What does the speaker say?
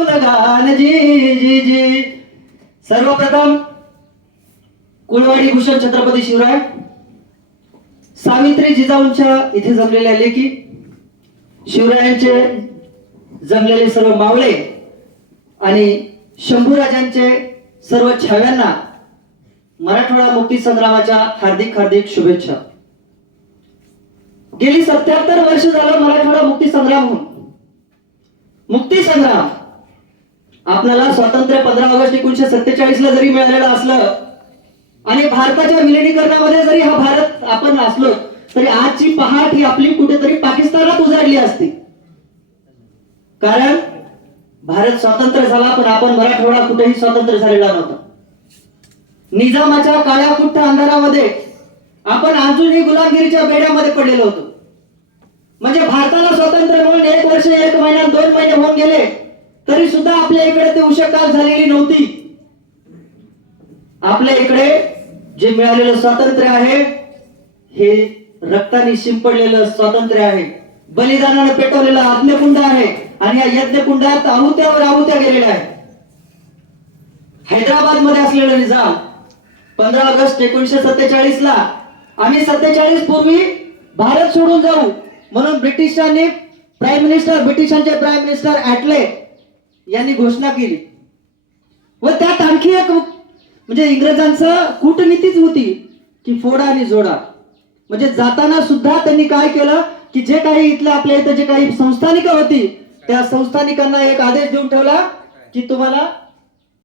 गान जी जी जी. सर्वप्रथम कुळवाडी भूषण छत्रपती शिवराय सावित्री जिजाऊंच्या इथे जमलेल्या लेखी शिवरायांचे जमलेले सर्व मावळे आणि शंभूराजांचे सर्व छाव्यांना मराठवाडा मुक्ती संग्रामाच्या हार्दिक हार्दिक शुभेच्छा. गेली सत्याहत्तर वर्ष झालं मराठवाडा मुक्ती संग्राम होऊन. मुक्ती संग्राम. आपल्याला स्वातंत्र्य पंधरा ऑगस्ट एकोणीशे सत्तेचाळीस ला जरी मिळालेलं असलं आणि भारताच्या विलिनीकरणामध्ये जरी हा भारत आपण असलो तरी आजची पहाट ही आपली कुठेतरी पाकिस्तानात उजाडली असती. कारण भारत स्वतंत्र झाला पण आपण मराठवाडा कुठेही स्वतंत्र झालेला नव्हता. निजामाच्या काळ्या कुठ्ठ अंधारामध्ये आपण अजूनही गुलामगिरीच्या बेड्यामध्ये पडलेलो होतो. म्हणजे भारताला स्वातंत्र्य म्हणून एक वर्ष एक महिना दोन महिने होऊन गेले तरी सुद्धा आपल्या इकडे ते उशकाल झालेली नव्हती. आपल्या इकडे जे मिळालेलं स्वातंत्र्य आहे हे रक्ताने शिंपडलेलं स्वातंत्र्य आहे. बलिदानानं पेटवलेलं आज्ञकुंड आहे आणि या यज्ञकुंडात आहुत्यावर आहुत्या गेलेल्या आहेत. हैदराबादमध्ये असलेलं निजाम पंधरा ऑगस्ट एकोणीशे सत्तेचाळीस ला आम्ही सत्तेचाळीस पूर्वी भारत सोडून जाऊ म्हणून ब्रिटिशांनी प्राईम मिनिस्टर ब्रिटिशांचे प्राईम मिनिस्टर ऍटले यांनी घोषणा केली. व त्यात आणखी एक म्हणजे इंग्रजांचं कूटनीतीच होती की फोडा आणि जोडा. म्हणजे जाताना सुद्धा त्यांनी काय केलं की जे काही इथल्या आपल्या इथं जे काही संस्थानिक होती त्या संस्थानिकांना एक आदेश देऊन ठेवला की तुम्हाला